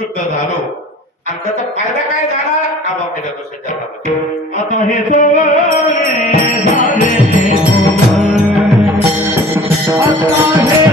शुद्ध झालो. आणि त्याचा फायदा काय झाला? आबापेक्षा तो सिद्धांतामध्ये आता हे आता हे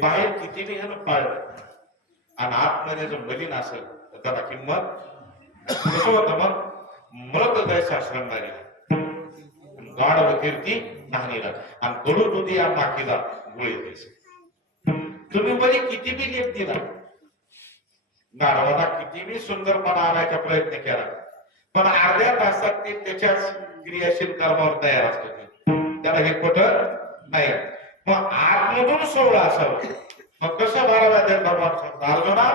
बाहेर किती बी ह्यानं पाळलं आणि आतमध्ये जर मलिन असेल तर त्याला किंमत कसं होतं मग मृत दैसा श्रंगारी गाढ कीर्ती नाहीला आणि गडू दुधी या माकीला गुळे द्यायचं. तुम्ही मध्ये किती बी लेप दिला. गाढवाला किती बी सुंदरपणा आणायचा प्रयत्न केला. पण अर्ध्या तासात ते त्याच्याच क्रियाशील कर्मावर तयार असतो त्याला हे खोट नाही मग आतमधून सोहळा असावं. मग कसं भरावा ते भगवान अर्जुना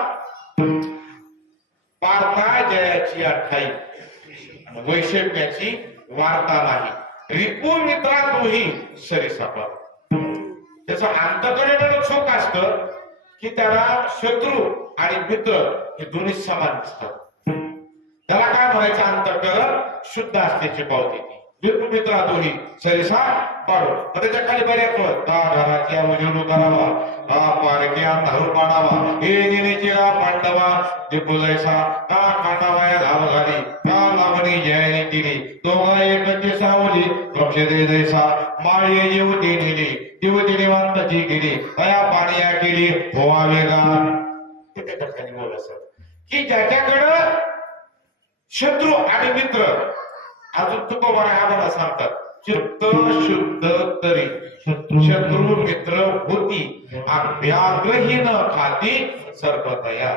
वार्ता जयाची अठ्ठाई आणि वैषम्याची वार्ता नाही. रिपू मित्रा तोही सरीसापा त्याचं अंतकरण चोख असत की त्याला शत्रू आणि मित्र हे दोन्ही समान दिसतात. त्याला काय म्हणायचं? अंतकरण शुद्ध असल्याची पावती ती विरपू मित्रा दोन्ही पाडो मग त्याच्याखाली बऱ्याच वर. का म्हणजे करावा. का पारख्या धारू पाडावा. हे निनेचे का पांडवा. दिपू जैसा का खांडावा या धाव झाली का लावणी जयनी केली दोघा एकत्र सावली. पक्ष दे जैसा माळी जेवती नेली. देवतीने वांताची केली अया पाणीया केली होवा वेगान हे त्याच्याखाली बोल असत की ज्याच्याकडं शत्रू आणि मित्र अजून तुकोबारा आम्हाला सांगतात चित्त शुद्ध तरी शत्रू मित्र होती आणि न खाती सर्वतया.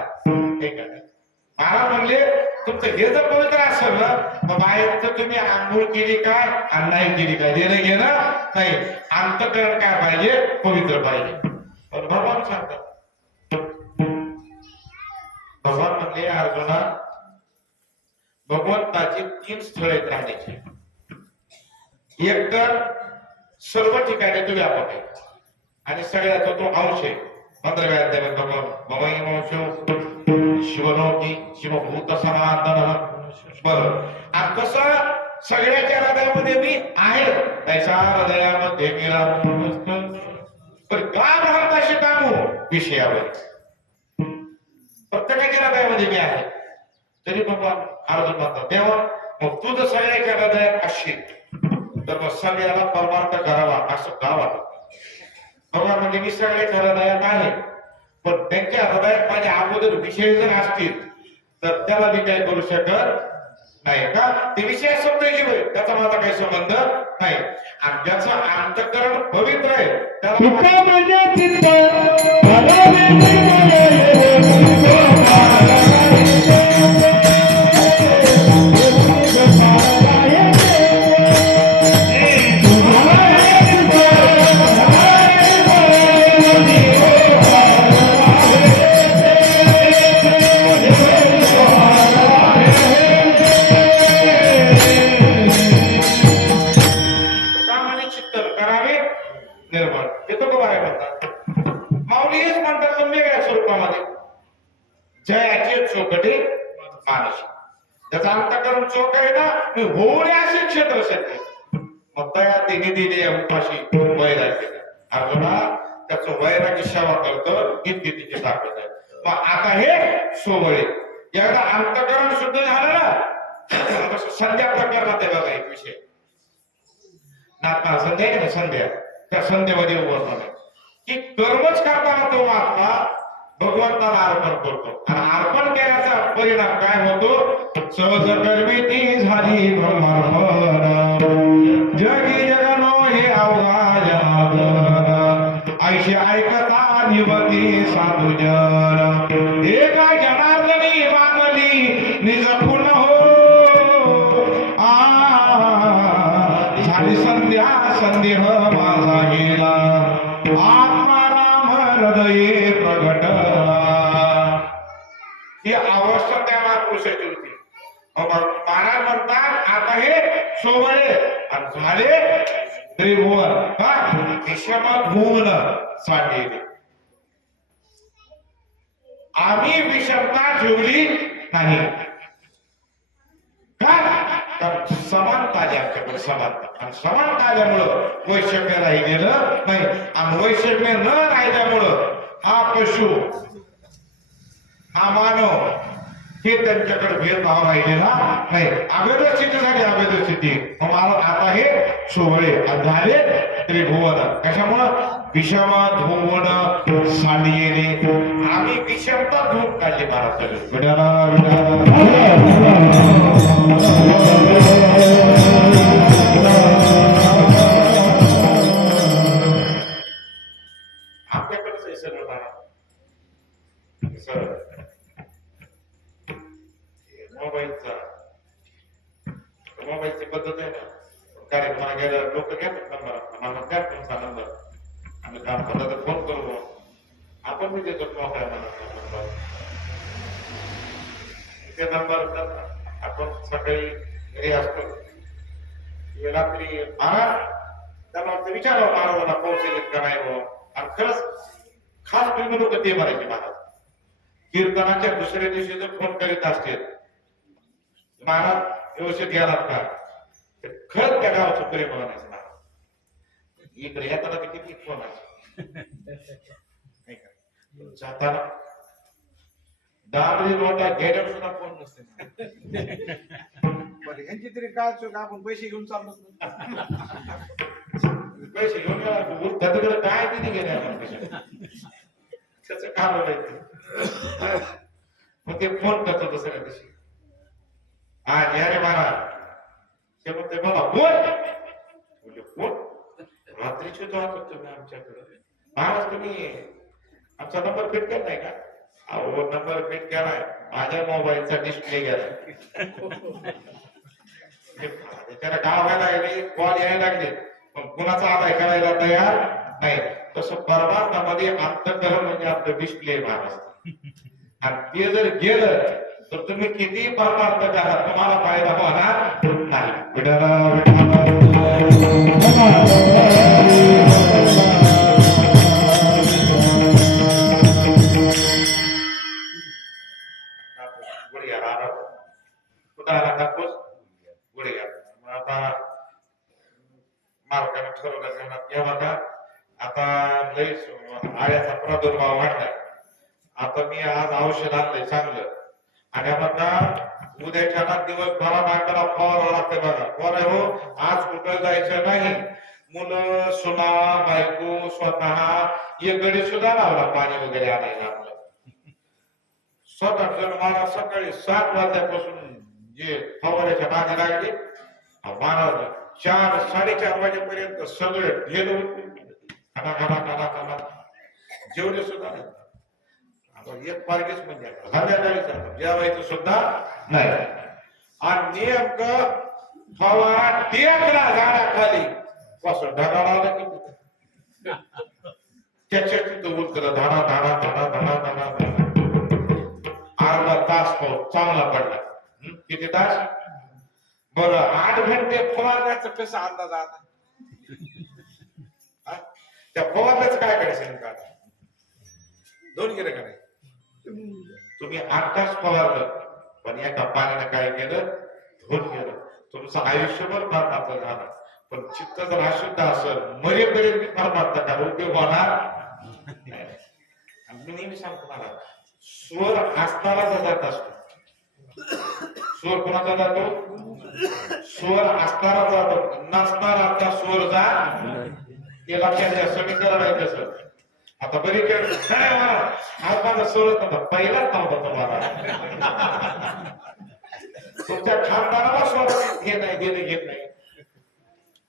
महाराज म्हणले तुमचं हे जर पवित्र असेल ना मग बाहेर तर तुम्ही आंघोळ केली काय आणि नाही केली काय देणं घेणं नाही. अंतकरण काय पाहिजे पवित्र पाहिजे. पण भगवान सांगतात. भगवान म्हणले अर्जुना भगवंताची तीन स्थळ आहेत राहण्याची एक तर सर्व ठिकाणी तो व्यापक आहे. आणि सगळ्याचा तो अंश आहे. पंधराव्या अध्यायात भगवान भवाई शिवभूत सनातन बर. आणि कसं सगळ्याच्या हृदयामध्ये मी आहे. त्याच्या हृदयामध्ये मेरा पण का भारताशी कामू हो? विषयावर. प्रत्येकाच्या हृदयामध्ये मी आहे. तरी भगवान अर्जुन म्हणतात देवा मग तू जर सगळ्याच्या हृदयात असशील तर मग सगळ्याला परमार्थ करावा असं का वाटत भगवान म्हणजे मी सगळ्याच्या हृदयात आहे पण त्यांच्या हृदयात माझ्या अगोदर विषय जर असतील तर त्याला मी काय करू शकत नाही का? ते विषय शब्द जीव आहे त्याचा माझा काही संबंध नाही. आणि ज्याचं अंतकरण पवित्र आहे त्याला अर्पण करतो आणि अर्पण केल्याचा परिणाम काय होतो? सहज कर्मी ती झाली ब्रह्मार्पण जगी जगनो हे अवघा जनार्दन ऐशी ऐकता निवती साधू त्या महापुरुषाची होती. महाराज म्हणतात आता हे सोवळे. झाले त्रिभुवन. का विषम भुवन सांगितले आम्ही विषमता ठेवली नाही. का? तर समानता आली आमच्याकडे समानता. आणि समानता आल्यामुळं वैषम्य राहिलेलं नाही. आणि वैषम्य न राहिल्यामुळं हा पशु हा मानव हे त्यांच्याकडे भेदभाव राहिलेला नाही. अवैध स्थिती झाली अवैध स्थिती. मग मला आता हे सोहळे झाले त्रिभुवन. कशामुळं? विषमा धुवन सांडियेने आम्ही विषमता धूप काढली महाराज विडाला विडाला कार्यक्रमाला लोक घेतात नंबर. मला द्या तुमचा नंबर. आम्ही काम करता तर फोन करू. आपण मी देतो मोकळ्या नंबर ते नंबर आपण सकाळी घरी असतो. रात्री महाराज त्याला विचारावं महाराजांना पोहोचेल का नाही बुवा. आणि खरंच खास तुम्ही लोक ते म्हणायचे महाराज. कीर्तनाच्या दुसऱ्या दिवशी जर फोन करीत असतील महाराज व्यवस्थित गेलात का तर खरंच त्या गावाचं प्रेम म्हणायचं महाराज इकडे येताना ते किती फोन आहे. जाताना दाबली नोटा घेण्यावर सुद्धा फोन नसते. बरं यांची तरी काय चूक आपण पैसे घेऊन चाललो. पैसे घेऊन गेला त्याच्याकडे काय किती घेणे आपण त्याचं काम मग ते. फोन करतो दुसऱ्या दिवशी. हा या रे महाराज. ते म्हणते बाबा कोण कोण रात्रीची तो आता तुम्ही आमच्याकडे. महाराज तुम्ही आमचा नंबर फिट केलाय का? अहो नंबर फिट केलाय. माझ्या मोबाईलचा डिस्प्ले गेला त्याला गाव व्हायला लागले कॉल यायला लागले. पण कुणाचा आदाय करायला तयार नाही. तसं परमार्थामध्ये अंतकरण म्हणजे आपलं डिस्प्ले महाराज. आणि ते जर गेलं तर तुम्ही किती परमार्थ करा तुम्हाला फायदा होणार नाही. विठाला विठाला कापूस गुडघ्या राहणार कुठं मग आता मालकाने ठरवलं ध्यानात घ्या बघा आता लय आळ्याचा प्रादुर्भाव वाढलाय आता मी आज औषध आणलंय चांगलं. आणि बघा उद्याच्या ना दिवसभरात आपल्याला फॉर लागते बघा. बरं हो? आज कुठं जायचं नाही. मुलं सुना बायको स्वतः एक गडी सुद्धा लावला पाणी वगैरे आणायला आपलं. स्वतः जण मला सकाळी सात वाजल्यापासून जे फवाऱ्याच्या मागे लागले महाराज चार साडेचार वाजेपर्यंत सगळे ढेल होते. खडा खडा खडा खडा जेवले सुद्धा नाही. म्हणजे आता एक पारखेच म्हणजे संध्याकाळी जेवायचं सुद्धा नाही. आणि नेमकं फवारा टेकला झाडाखाली. पासून ढगाला आला की त्याच्यात तिथं उतरलं धाडा धाडा धाडा धाडा धाडा धाडा. अर्धा तास पाऊस चांगला पडला. किती तास? बर आठ घंटे फवारण्याचा पैसा अंदाज आता? त्या फवारण्याचं काय करायचं नेमकं आता? दोन गेले का नाही? तुम्ही आठ तास फवारलं पण एका पाण्याने काय केलं? धुवून गेलं तुमचं आयुष्यभर परमात्मा झाला. पण चित्त जर अशुद्ध असेल मरेपर्यंत परमात्मा का उपयोग होणार? मी नेहमी सांगतो मला स्वर असणारा जात असतो. स्वर कोणाचा जातो? स्वर असणारा जातो. नसणारा स्वर जा. ते लक्षात घ्या समीकरण आहे तसं. आता बरी खेळ नाही मला आज माझा स्वर नव्हता पहिलाच नव्हता तुम्हाला तुमच्या खानदानाला सोडत हे नाही देणे घेत नाही.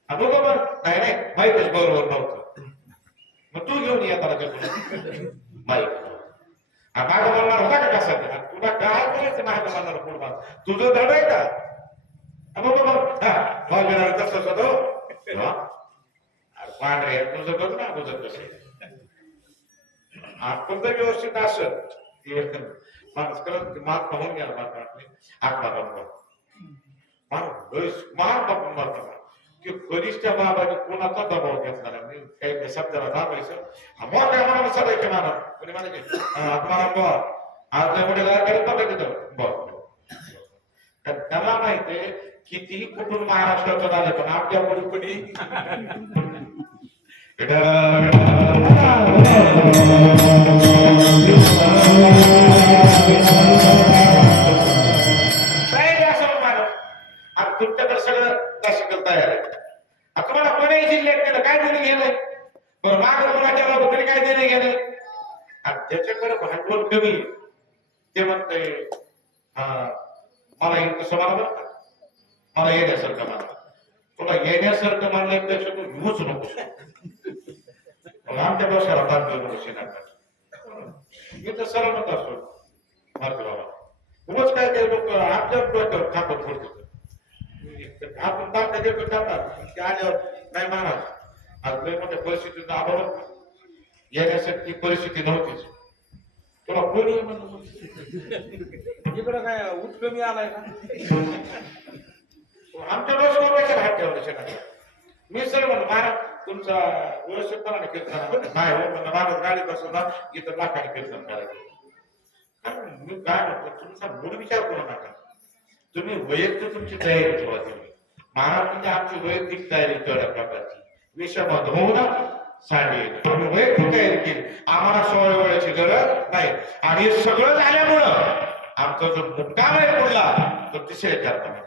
हा, बरोबर नाही नाही. माहितच बरोबर नव्हतं. मग तू घेऊन ये आता माहीत. माग बोलणार होता का कसा तुला काय करायचं माग बोलणार पुढे तुझं धड आहे का? हा, बघ हा मग घेणार तसंच होतं पांढरे तुझं बघ ना तुझं कसं आहे. आपण जर व्यवस्थित असत माणूस करत महात्मा होऊन गेला मला वाटले. आत्मा माणूस महान बापून की कधीच त्या बाबाने कोणाचा दबाव घेतला नाही. मी काही शब्दाला दाबायचं मग काय म्हणून सगळ्याचे म्हणा कोणी म्हणायचे आत्मा बा आज नाही म्हणजे काय करत बघा तिथं तर त्याला माहितीये कितीही कुठून महाराष्ट्रात आले पण आपल्या कधी तुमच्याकडे सगळं क्लासिकल तयार आहे आता मला कोणी जिल्ह्यात काय देणे गेलंय बरं मागं कोणाच्या बाबत काय देणे गेलंय ज्याच्याकडे भांडवल कमी ते म्हणते मला येईल तसं मला बरं मला येण्यासारखं मानलं. तुला येण्यासारखं म्हणण्यापेक्षा तू घेऊच नको आमच्या डोक्याला ताण देऊ नको शिनाकडे मी तर सरळ म्हणत असतो मारतो बाबा उगाच काय काय लोक आपल्या डोक्यावर खापत फोडतात. आपण दाखला देतो जातात. ते आल्यावर नाही महाराज आज लय मोठ्या परिस्थितीत आभार येण्यासाठी परिस्थिती नव्हतीच तुला कोणी म्हणलं इकडं काय उठ कमी आलाय का? आमच्या डोसकोरच्या हात ठेवले शेतात मी सर म्हणून महाराज तुमचा व्यवस्थितपणाने कीर्तन नाही हो म्हणलं महाराज गाडी बसवता इथं लाखाने कीर्तन करायचं कारण मी काय म्हणतो तुमचा मूळ विचार करू नका. तुम्ही वैयक्तिक तुमची तयारी ठेवा तुम्ही. महाराज म्हणजे आमची वैयक्तिक तयारी तेवढ्या प्रकारची. विषमत होऊ ना सांगेल तुम्ही वैयक्तिक तयारी केली. आम्हाला सोळा वेळाची गरज नाही. आणि हे सगळं झाल्यामुळं आमचा जो मुक्काम आहे पुढला तो तिसऱ्या करता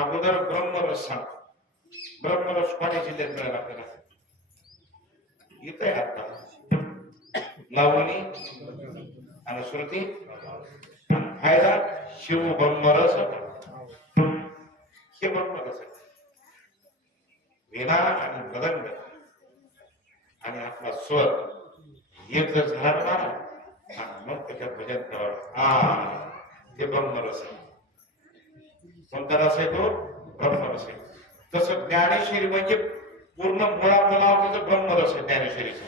अगोदर ब्रह्मरस सांगतो ब्रह्मरस पुणे जिल्ह्यात मिळाला आपल्याला? इथं आहे आता लावणी आणि श्रुती. फायदा शिव ब्रह्मरस हे ब्रह्मरस आहे. विना आणि मदंग आणि आपला स्वर एक जर झाला ना मग त्याच्यात भजन करावं. कोणता रस तो ब्रह्मरस आहे तसं ज्ञानेश्वरी म्हणजे पूर्ण मुळाचं नाव त्याचं ब्रह्मरस आहे ज्ञानेश्वरीचं.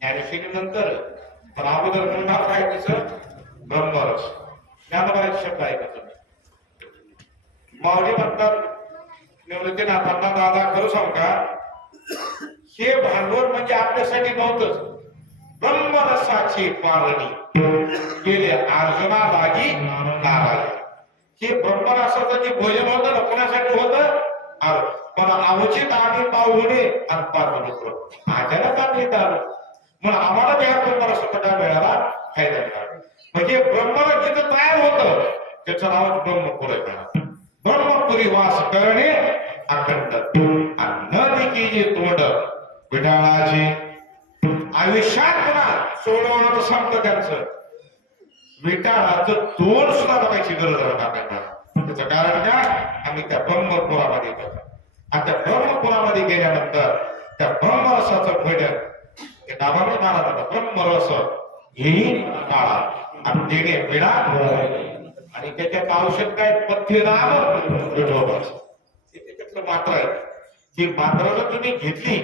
ज्ञानेश्वरी नंतर पण अगोदर म्हणणार काय त्याचं? ब्रह्मरस ज्ञानभराचा शब्द आहे का माऊली म्हणतात निवृत्तीनाथांना दादा करू सांग हे भांडवल म्हणजे आपल्यासाठी नव्हतंच. ब्रह्मरसाची मारणी गेले अर्जुना लागी नारायण. हे ब्रह्मरसाचं जे भोजन होतं ना कोणासाठी होतं पण अवचित आणि पाहुणे आणि पाहुणे माझ्याला का नाही आलं. मग आम्हाला त्या ब्रह्मरसाचा काय मिळाला? फायदा मिळाला. म्हणजे ब्रह्मरस जिथं तयार होतं. त्याचं नाव ब्रह्मपुर ब्रह्मपुरी वास करणे अखंड. आणि न देखील जे तोंड विडाळाचे. आयुष्यात पुन्हा सोडवणं तर त्यांचं. विटाळाचं तोंड सुद्धा बघायची गरज आहे आपल्याला त्याचं कारण काय? आम्ही त्या ब्रह्मपुरामध्ये गेलो. आणि त्या ब्रह्मपुरामध्ये गेल्यानंतर त्या ब्रह्मरसाचं भजन हे दाबाने महाराजांना ब्रह्मरस येईल काळा आणि देणे पिढा आणि त्याच्यात औषध काय? पथ्यराम विठोबा त्याच्यातलं मात्र आहे. ही मात्र जर तुम्ही घेतली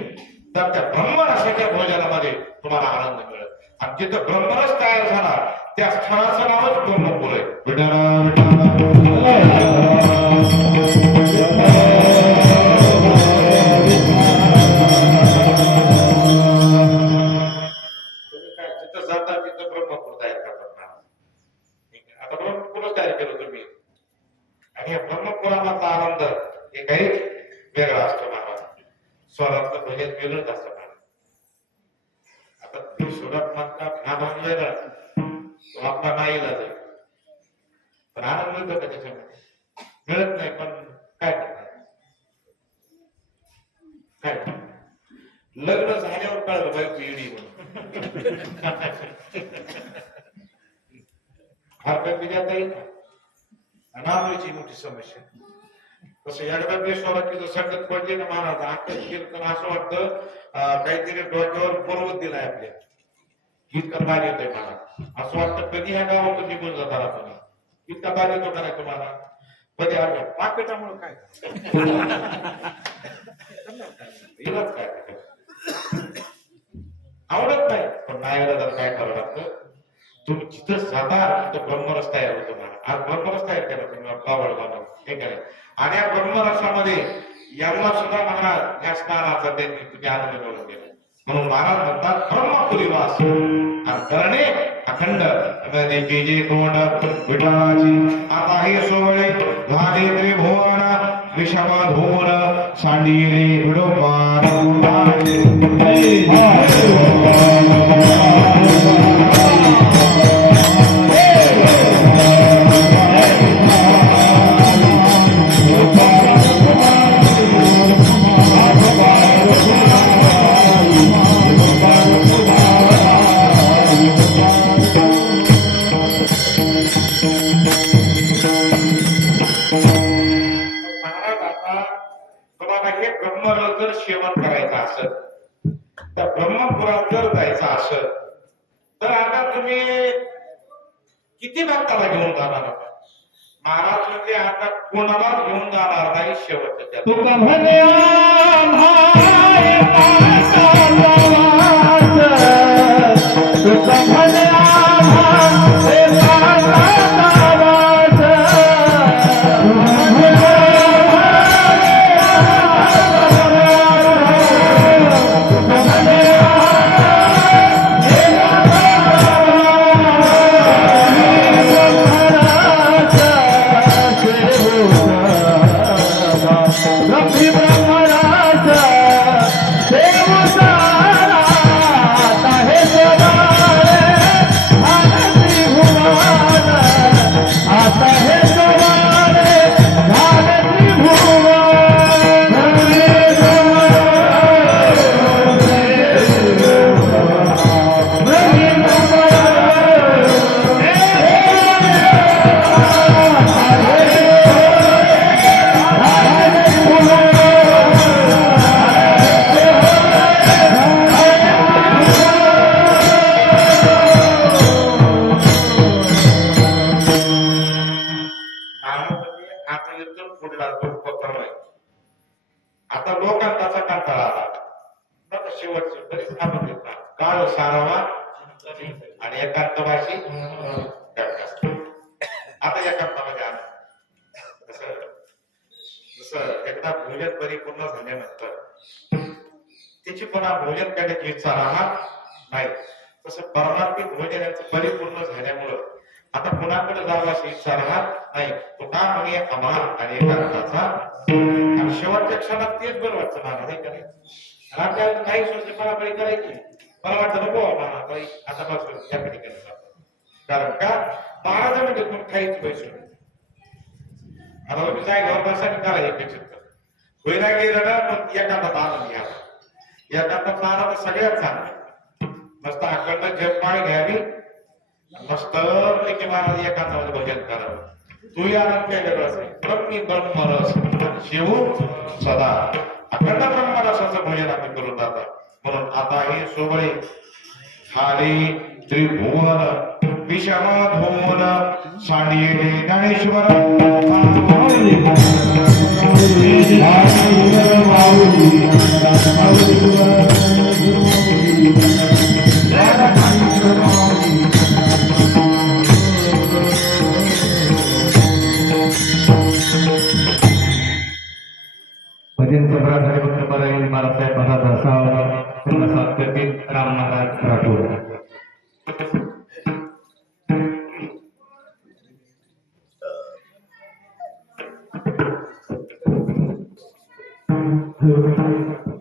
तर त्या ब्रह्मरसाच्या भोजनामध्ये तुम्हाला आनंद मिळेल. आणि तिथं ब्रह्मरस तयार झाला त्या स्थळाचं नावच ब्रह्मपूर आहे काय जिथं जाता तिथं ब्रह्मपूर तयार करतात ठीक आहे. आता ब्रह्मपूरच तयार केलं तुम्ही. आणि या ब्रह्मपुरामधला आनंद हे काही वेगळा असतो महाराज. स्वरातलं भजन वेगळंच असतं आता ते सुरात मधला हा भाग वेगळा तो आपला नाही इलाज आहे. पण आनंद मिळतो का त्याच्यामध्ये? मिळत नाही पण काय करणार? काय लग्न झाल्यावर कळलं बायको येडी म्हणून. फार काही येईल मोठी समस्या. तसं एकदा बेस्वराची जर संगत पडली ना महाराज अख्खं तर असं वाटतं काहीतरी डोक्यावर पर्वत दिलाय आपल्या. ही कथा येते मला. असं वाटतं कधी ह्या गावातून निघून जाणार आपण ही कथा येतो का तुम्हाला? कधी आलो? पाकिटामुळे काय? इलाज काय? आवडत नाही. पण नाही आलं काय करावं लागतं? तुम्ही जिथं जाता तिथं ब्रह्मरस तयार होतो मला. आज ब्रह्मरस तयार केला तुम्ही आवड बनव हे करा आणि या ब्रह्मरसामध्ये यांना सुद्धा महाराज या स्नानाचा त्यांनी तुम्ही आनंद मिळवून म्हणून महाराज म्हणतात ब्रह्मपुरी वास. करणे अखंड. जे कोण विठळाची आता हे सोहळे झाले त्रिभुवन विषम धुवन सांडिले विडोपान तुला दूर पोचवलंय आता लोकांना त्याचा कंटाळा आला. त्याचा शेवट तरी स्थापन देत काळ हो, सारावा? आणि एकांत भाषी आता एकांतामध्ये आला. जसं एकदा भोजन परिपूर्ण झाल्यानंतर तिची पुन्हा भोजन करण्याची इच्छा राहणार नाही. तसं परमार्थी यांचं परिपूर्ण झाल्यामुळं आता कुणाकडे जावा अशी इच्छा नाही? तो का म्हणे आम्हाला आणि एकांताचा आणि शेवटच्या क्षणात तेच बरं वाटतं मला नाही करायचं आपल्याला काही सोडते परापरी करायची? मला वाटतं नको मला बाई आता बस या ठिकाणी कारण का? महाराजांमध्ये कोण काहीच पैसे नाही. आता तुम्ही घर बसायला करा एक चित्र होईना गेलं ना मग एकांतात आनंद घ्या. एकांतात आनंद सगळ्यात चांगला. मस्त अखंड जप पाणी घ्यावी मस्त पैकी महाराज एकांतामध्ये भजन करावं तू या काय वेगळंच आहे. ब्रह्मी ब्रह्मरस शिव सदा. अखंड ब्रह्मरसाचं भजन आम्ही करून जातात म्हणून आता हे सोबळे खाली त्रिभुवन विषम विषमधोन सांडिये Dnyaneshwar. thương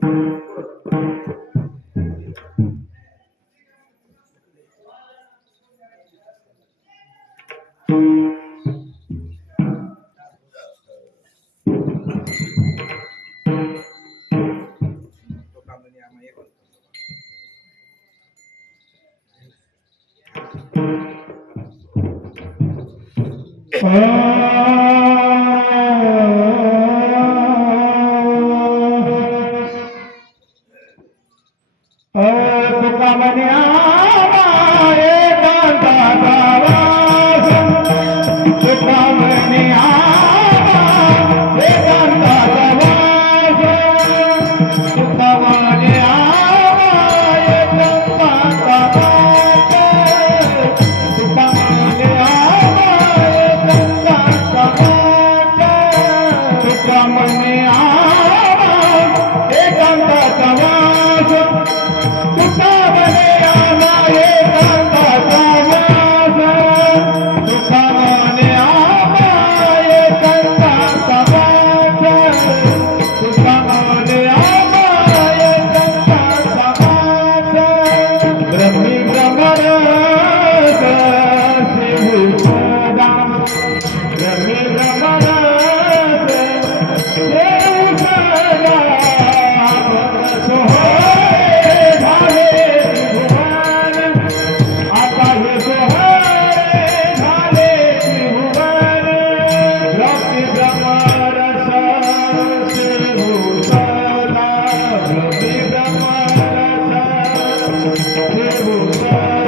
Vamos Revolução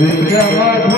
Renkler var mı?